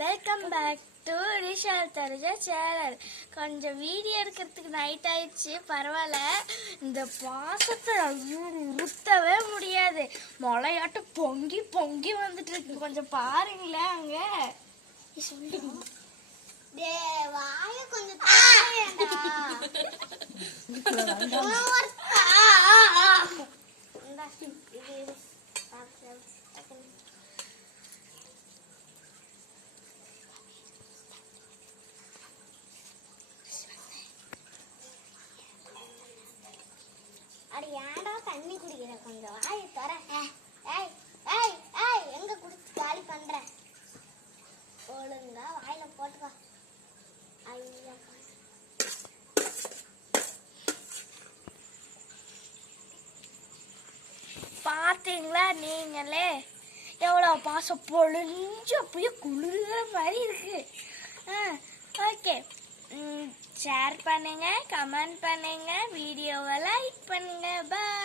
Welcome back to Rishal Taruja channel. கொஞ்சம் video எடுக்கிறதுக்கு night ஆயிடுச்சு, பரவாயில்ல. இந்த பாசத்தை நிறுத்தவே முடியாது, முளையாட்டு பொங்கி பொங்கி வந்துட்டு இருக்கு. கொஞ்சம் பாருங்களேன். அங்க வாய கொஞ்சம் அட ஏன்டா தண்ணி குடிக்கிற, கொஞ்சம் வாய தர. ஏய் ஏய் ஏய் எங்க குடிச்சு காலி பண்ற? ஒழுங்கா வாயில போட்டுக்கோ. ஐயா பார்த்தீங்களா நீங்களே எவ்வளோ பாசம் பொழிஞ்சு அப்படியே குளிர மாதிரி இருக்கு. ஓகே, ஷேர் பண்ணுங்க, கமெண்ட் பண்ணுங்க, வீடியோவை லைக் பண்ணுங்க. பாய்.